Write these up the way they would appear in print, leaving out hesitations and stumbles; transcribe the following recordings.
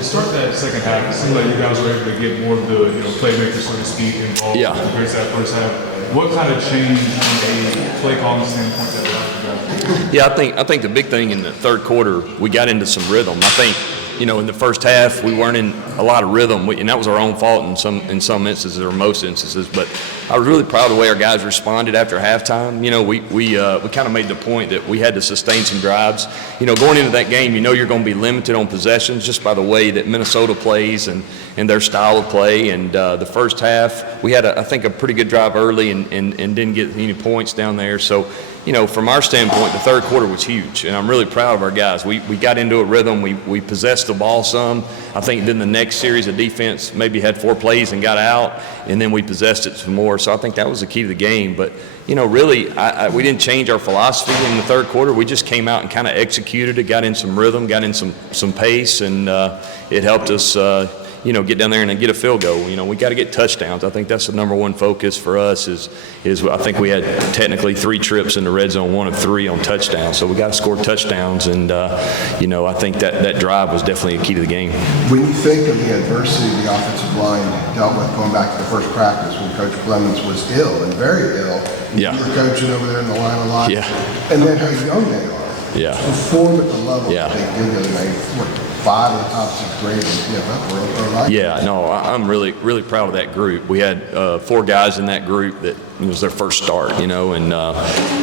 To start that second half, it seemed like you guys were able to get more of the playmakers, so to speak, involved compared to that first half. What kind of changed from a play calling standpoint that allowed you guys? Yeah, I think the big thing in the third quarter, we got into some rhythm. I think, in the first half, we weren't in a lot of rhythm, and that was our own fault in some instances or most instances. But I was really proud of the way our guys responded after halftime. We kind of made the point that we had to sustain some drives. Going into that game, you're going to be limited on possessions just by the way that Minnesota plays and their style of play. And the first half, we had, I think, a pretty good drive early and didn't get any points down there. So, from our standpoint, the third quarter was huge, and I'm really proud of our guys. We got into a rhythm. We possessed the ball some. I think then the next series of defense maybe had 4 plays and got out, and then we possessed it some more. So I think that was the key to the game. But, really, we didn't change our philosophy in the third quarter. We just came out and kind of executed it, got in some rhythm, got in some pace, and it helped us get down there and get a field goal. We got to get touchdowns. I think that's the number one focus for us is I think we had technically 3 trips in the red zone, 1 of 3 on touchdowns. So we got to score touchdowns, and, I think that drive was definitely a key to the game. When you think of the adversity the offensive line dealt with going back to the first practice when Coach Clemens was ill and very ill, yeah. You were coaching over there in the line a lot, yeah. And then how young they are. Yeah. Perform at the level yeah. that they did the other night. 5 of the top 6 grades in the NFL world. Yeah, no, I'm really, really proud of that group. We had 4 guys in that group that it was their first start, and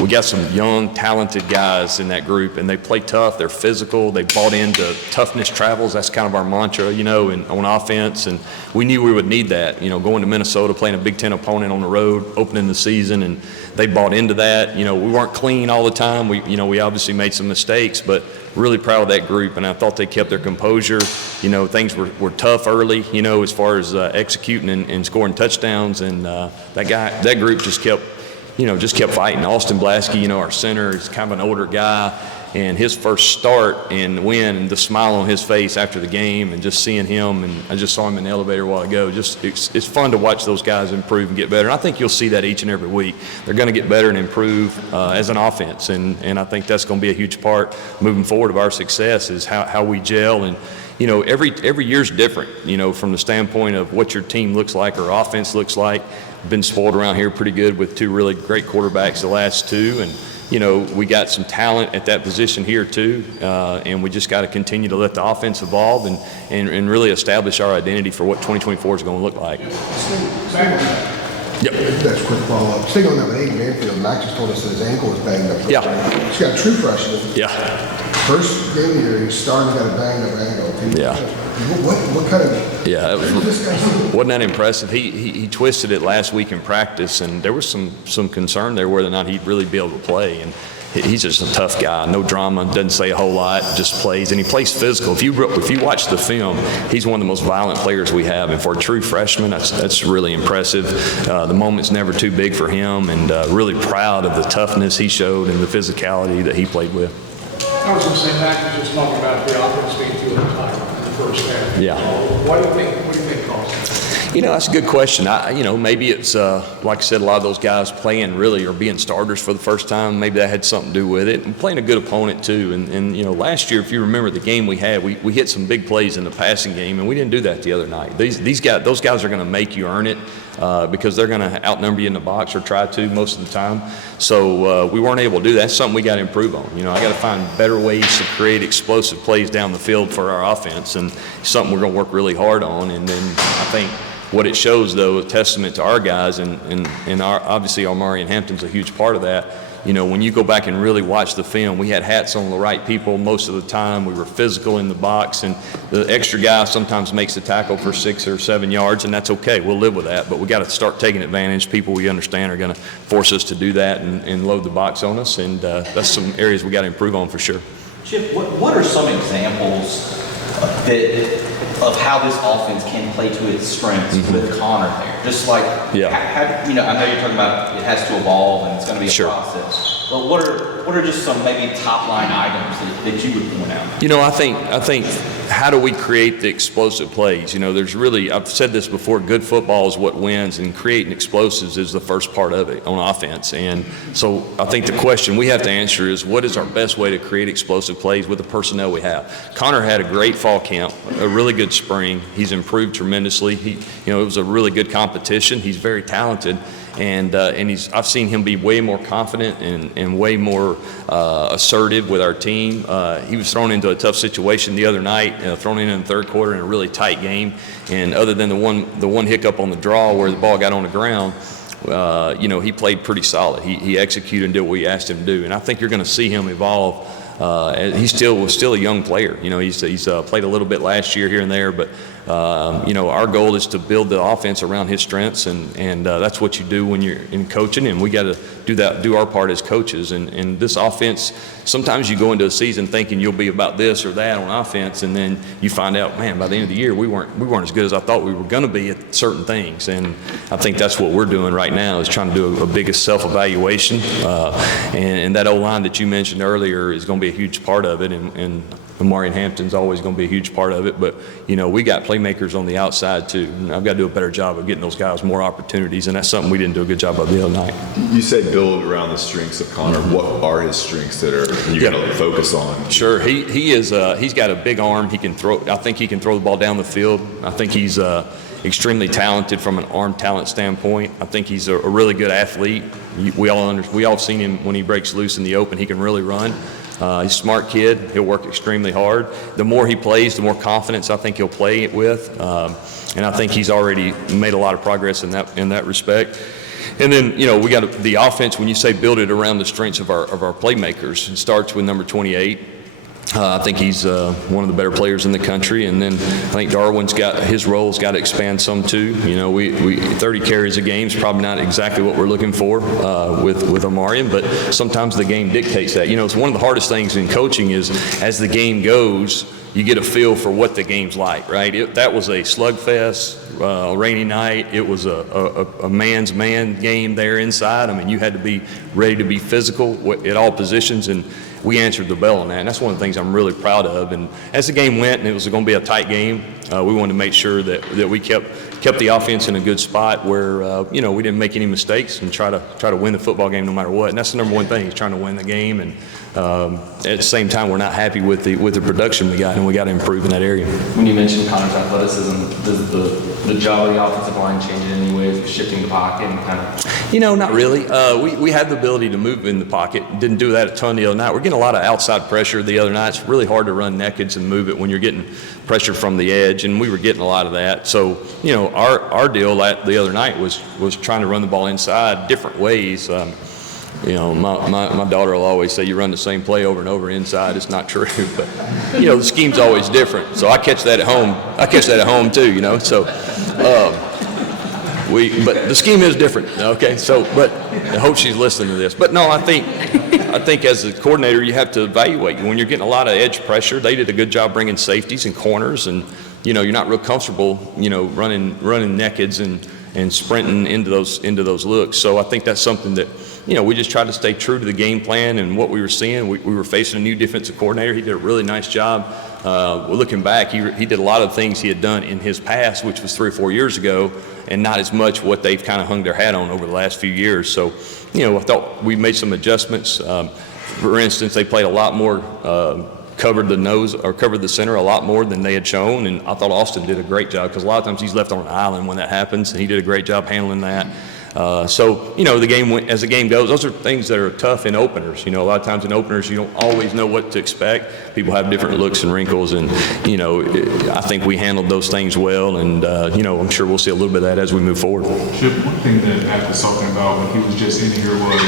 we got some young, talented guys in that group, and they play tough. They're physical. They bought into toughness travels. That's kind of our mantra, and on offense, and we knew we would need that, going to Minnesota, playing a Big Ten opponent on the road, opening the season, and they bought into that. We weren't clean all the time. We obviously made some mistakes, but really proud of that group, and I thought they kept their composure. Things were tough early, as far as executing and scoring touchdowns, and that group just kept fighting. Austin Blasky, our center, is kind of an older guy, and his first start and win, and the smile on his face after the game, and just seeing him, and I just saw him in the elevator a while ago. It's fun to watch those guys improve and get better, and I think you'll see that each and every week. They're going to get better and improve as an offense, and I think that's going to be a huge part moving forward of our success is how we gel. And every year's different, from the standpoint of what your team looks like or offense looks like. Been spoiled around here pretty good with 2 really great quarterbacks the last 2, and we got some talent at that position here too, and we just got to continue to let the offense evolve and really establish our identity for what 2024 is going to look like. Yep. That's a quick follow-up. Staying on that with Aiden Manfield, Max just told us that his ankle was banged up. Yeah. He's got a true freshman. Yeah. First game of the year, he's starting to get a banged up ankle. Yeah. What kind of? Yeah, wasn't that impressive? He twisted it last week in practice, and there was some concern there whether or not he'd really be able to play. And he's just a tough guy, no drama, doesn't say a whole lot, just plays, and he plays physical. If you watch the film, he's one of the most violent players we have, and for a true freshman, that's really impressive. The moment's never too big for him, and really proud of the toughness he showed and the physicality that he played with. I was going to say, Matt was just talking about the offense being too tight in the first half. Yeah. What do you think caused it? That's a good question. Maybe it's, like I said, a lot of those guys playing really or being starters for the first time. Maybe that had something to do with it. And playing a good opponent, too. And last year, if you remember the game we had, we hit some big plays in the passing game, and we didn't do that the other night. Those guys are going to make you earn it because they're going to outnumber you in the box or try to most of the time. So we weren't able to do that. That's something we got to improve on. I got to find better ways to create explosive plays down the field for our offense, and something we're going to work really hard on. And then I think what it shows, though, a testament to our guys, and obviously Omari and Hampton's a huge part of that. When you go back and really watch the film, we had hats on the right people most of the time. We were physical in the box, and the extra guy sometimes makes the tackle for 6 or 7 yards, and that's okay. We'll live with that, but we got to start taking advantage. People we understand are going to force us to do that and load the box on us, and that's some areas we got to improve on for sure. Chip, what are some examples of how this offense can play to its strengths with Connor there? Just like, I know you're talking about it has to evolve and it's going to be a process. But what are just some maybe top line items that you would point out? I think how do we create the explosive plays? There's really, I've said this before, good football is what wins, and creating explosives is the first part of it on offense. And so I think the question we have to answer is, what is our best way to create explosive plays with the personnel we have? Connor had a great fall camp, a really good spring. He's improved tremendously. It was a really good competition. He's very talented. And I've seen him be way more confident and way more assertive with our team. He was thrown into a tough situation the other night, thrown in the third quarter in a really tight game. And other than the one hiccup on the draw where the ball got on the ground, he played pretty solid. He executed and did what we asked him to do. And I think you're going to see him evolve. He was still a young player. He's played a little bit last year here and there, but our goal is to build the offense around his strengths, and that's what you do when you're in coaching, and we got to do our part as coaches. And this offense, sometimes you go into a season thinking you'll be about this or that on offense, and then you find out, man, by the end of the year we weren't as good as I thought we were going to be at certain things. And I think that's what we're doing right now, is trying to do a biggest self-evaluation. And that O-line that you mentioned earlier is going to be a huge part of it, and Amari Hampton's always going to be a huge part of it. But, we got playmakers on the outside too. And I've got to do a better job of getting those guys more opportunities, and that's something we didn't do a good job of the other night. You say build around the strengths of Connor. What are his strengths that you're going to focus on? Sure. He's got a big arm. He can throw. I think he can throw the ball down the field. I think he's extremely talented from an arm talent standpoint. I think he's a really good athlete. We all have seen him when he breaks loose in the open. He can really run. He's a smart kid. He'll work extremely hard. The more he plays, the more confidence I think he'll play it with. And I think he's already made a lot of progress in that respect. And then, we got the offense. When you say build it around the strengths of our playmakers, it starts with number 28. I think he's one of the better players in the country, and then I think Darwin's got his role's got to expand some too. We 30 carries a game is probably not exactly what we're looking for with Amarian, but sometimes the game dictates that. It's one of the hardest things in coaching is as the game goes, you get a feel for what the game's like, right? That was a slugfest, a rainy night. It was a man's man game there inside. I mean, you had to be ready to be physical at all positions, and we answered the bell on that, and that's one of the things I'm really proud of. And as the game went, and it was going to be a tight game, we wanted to make sure that we kept the offense in a good spot where we didn't make any mistakes and try to win the football game no matter what. And that's the number one thing, is trying to win the game. And at the same time, we're not happy with the production we got, and we got to improve in that area. When you mentioned Connor's athleticism, does the job of the offensive line change in any way, shifting the pocket and kind of? Not really. We had the ability to move in the pocket. Didn't do that a ton the other night. We're getting a lot of outside pressure the other night. It's really hard to run nakeds and move it when you're getting pressure from the edge, and we were getting a lot of that. So, our deal the other night was trying to run the ball inside different ways. My daughter will always say, you run the same play over and over inside. It's not true, but the scheme's always different. So I catch that at home. I catch that at home too. So but the scheme is different. Okay. So, but I hope she's listening to this. But no, I think as a coordinator, you have to evaluate. When you're getting a lot of edge pressure, they did a good job bringing safeties and corners, and you're not real comfortable, running nakeds and sprinting into those looks. So I think that's something that, we just tried to stay true to the game plan and what we were seeing. We were facing a new defensive coordinator. He did a really nice job. Looking back, he did a lot of things he had done in his past, which was 3 or 4 years ago, and not as much what they've kind of hung their hat on over the last few years. So, I thought we made some adjustments. For instance, they played a lot more, covered the center a lot more than they had shown, and I thought Austin did a great job, because a lot of times he's left on an island when that happens, and he did a great job handling that. So, the game as the game goes, those are things that are tough in openers. A lot of times in openers, you don't always know what to expect. People have different looks and wrinkles, and, I think we handled those things well, and, I'm sure we'll see a little bit of that as we move forward. Chip, one thing that Matt was talking about when he was just in here was,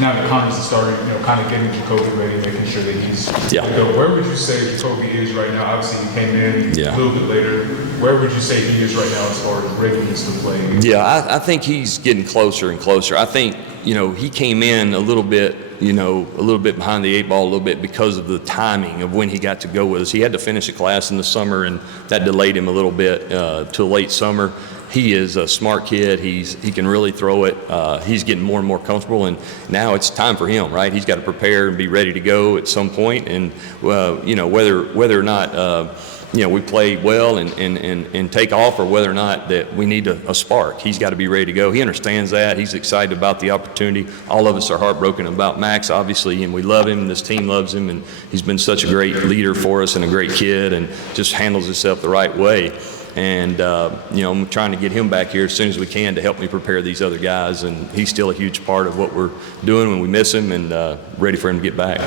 now that Connor's starting, kind of getting Jacoby ready, making sure that he's where would you say Jacoby is right now? Obviously, he came in a little bit later. Where would you say he is right now as far as readiness to play? Yeah, I think he's getting closer and closer. I think, he came in a little bit behind the 8 ball a little bit because of the timing of when he got to go with us. He had to finish a class in the summer, and that delayed him a little bit till late summer. He is a smart kid. He can really throw it. He's getting more and more comfortable, and now it's time for him, right? He's got to prepare and be ready to go at some point. And whether or not we play well and take off, or whether or not that we need a spark. He's got to be ready to go. He understands that. He's excited about the opportunity. All of us are heartbroken about Max, obviously, and we love him, and this team loves him, and he's been such a great leader for us and a great kid and just handles himself the right way. And, I'm trying to get him back here as soon as we can to help me prepare these other guys, and he's still a huge part of what we're doing when we miss him, and ready for him to get back.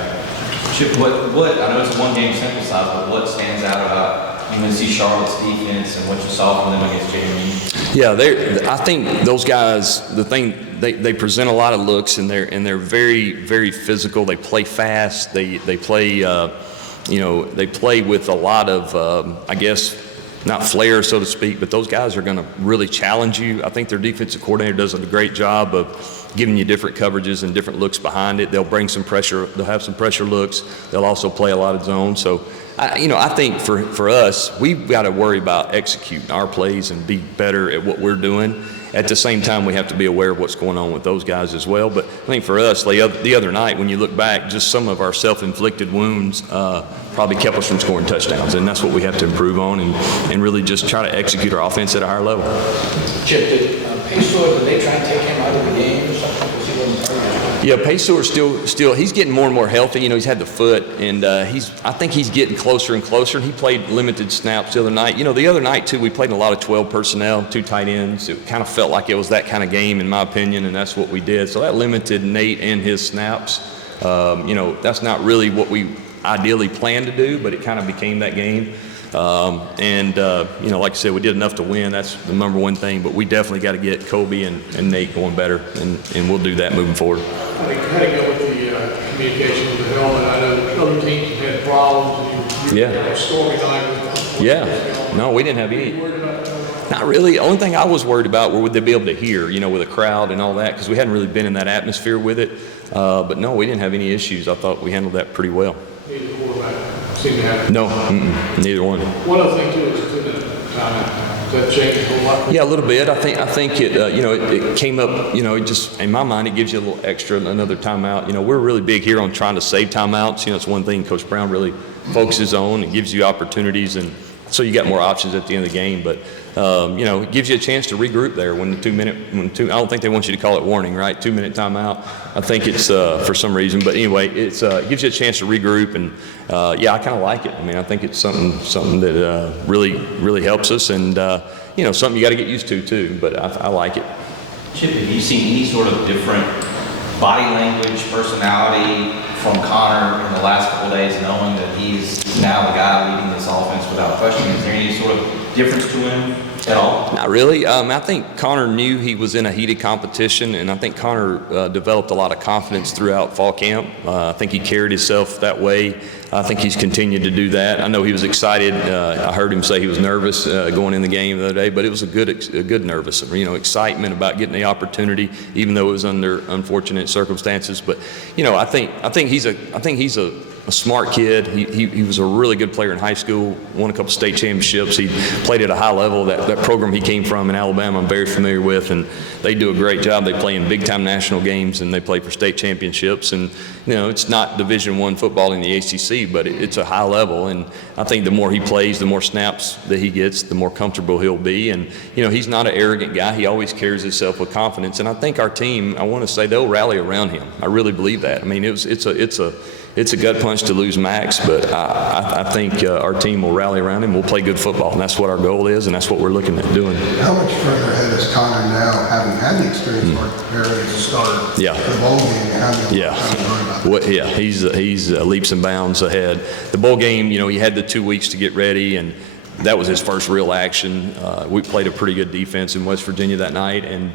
Chip, what I know it's a one-game sample size, but what stands out about UNC Charlotte's defense and what you saw from them against JMU? Yeah, I think those guys, the thing, they present a lot of looks, and they're very, very physical. They play fast. They play, they play with a lot of, not flair, so to speak, but those guys are going to really challenge you. I think their defensive coordinator does a great job of giving you different coverages and different looks behind it. They'll bring some pressure. They'll have some pressure looks. They'll also play a lot of zone. So, I think for us, we've got to worry about executing our plays and be better at what we're doing. At the same time, we have to be aware of what's going on with those guys as well. But I think for us, the other night, when you look back, just some of our self-inflicted wounds probably kept us from scoring touchdowns, and that's what we have to improve on and really just try to execute our offense at a higher level. Chip, did they try and take him out of the game or something? Because he wasn't hurt? Yeah, Paysor's still he's getting more and more healthy. He's had the foot, and I think he's getting closer and closer. And he played limited snaps the other night. The other night too, we played a lot of 12 personnel, 2 tight ends. It kind of felt like it was that kind of game, in my opinion, and that's what we did. So that limited Nate and his snaps. That's not really what we ideally planned to do, but it kind of became that game. Like I said, we did enough to win. That's the number one thing. But we definitely got to get Kobe and Nate going better, and we'll do that moving forward. How to go with the communication with the helmet? I know other teams have had problems. And you had stormy night. Yeah. No, we didn't have any. Not really. The only thing I was worried about would they be able to hear, with a crowd and all that, because we hadn't really been in that atmosphere with it. But no, we didn't have any issues. I thought we handled that pretty well. Neither quarterback seemed to have it. No, neither one. One other thing too is 2 minute timeout. Does that change a whole lot? Yeah, a little bit. I think it it came up. It just, in my mind, it gives you a little extra, another timeout. We're really big here on trying to save timeouts. It's one thing Coach Brown really focuses on. It gives you opportunities, and so you got more options at the end of the game. But it gives you a chance to regroup there when the 2 minute. I don't think they want you to call it warning, right? 2 minute timeout. I think it's for some reason, but anyway, it gives you a chance to regroup, and I kind of like it. I think it's something that really helps us, and something you got to get used to too. But I like it. Chip, have you seen any sort of different body language, personality from Connor in the last couple of days, knowing that he's now the guy leading this offense without question? Is there any sort of difference to him at all? Not really. I think Connor knew he was in a heated competition, and I think Connor developed a lot of confidence throughout fall camp. I think he carried himself that way. I think he's continued to do that. I know he was excited. I heard him say he was nervous going in the game the other day, but it was a good nervous. Excitement about getting the opportunity, even though it was under unfortunate circumstances. But I think he's a smart kid. He was a really good player in high school, won a couple state championships. He played at a high level. That program he came from in Alabama, I'm very familiar with, and they do a great job. They play in big-time national games, and they play for state championships. And, it's not Division I football in the ACC, but it's a high level. And I think the more he plays, the more snaps that he gets, the more comfortable he'll be. And, he's not an arrogant guy. He always carries himself with confidence. And I think our team, I want to say, they'll rally around him. I really believe that. It's a gut punch to lose Max, but I think our team will rally around him. We'll play good football, and that's what our goal is, and that's what we're looking at doing. How much further ahead is Connor now, having had the experience prepared as a starter for the bowl game? He's leaps and bounds ahead. The bowl game, he had the 2 weeks to get ready, and that was his first real action. We played a pretty good defense in West Virginia that night, and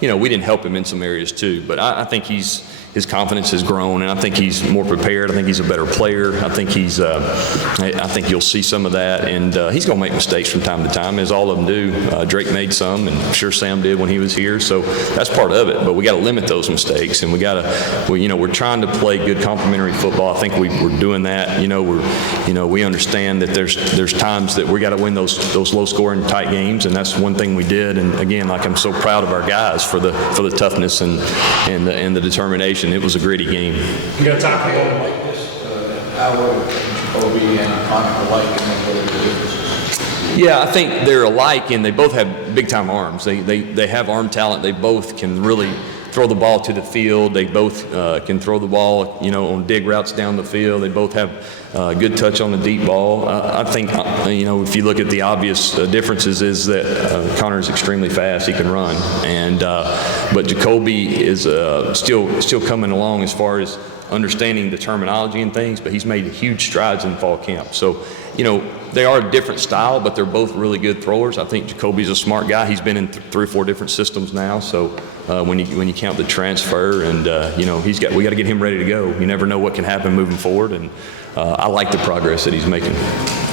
we didn't help him in some areas too. But I think his confidence has grown, and I think he's more prepared. I think he's a better player. I think I think you'll see some of that, and he's going to make mistakes from time to time, as all of them do. Drake made some, and I'm sure Sam did when he was here. So that's part of it. But we got to limit those mistakes, and we're trying to play good complementary football. I think we're doing that. We understand that there's times that we got to win those low-scoring tight games, and that's one thing we did. And again, I'm so proud of our guys for the toughness and the determination. It was a gritty game. You got time for like this? How would Kobe and Connor like, and what are the differences? Yeah, I think they're alike, and they both have big-time arms. They have arm talent. They both can really throw the ball to the field. They both can throw the ball, on dig routes down the field. They both have good touch on the deep ball. I think, if you look at the obvious differences, is that Connor is extremely fast. He can run, but Jacoby is still coming along as far as understanding the terminology and things. But he's made huge strides in fall camp. So, they are a different style, but they're both really good throwers. I think Jacoby's a smart guy. He's been in 3 or 4 different systems now. So when you count the transfer, and we got to get him ready to go. You never know what can happen moving forward, and I like the progress that he's making.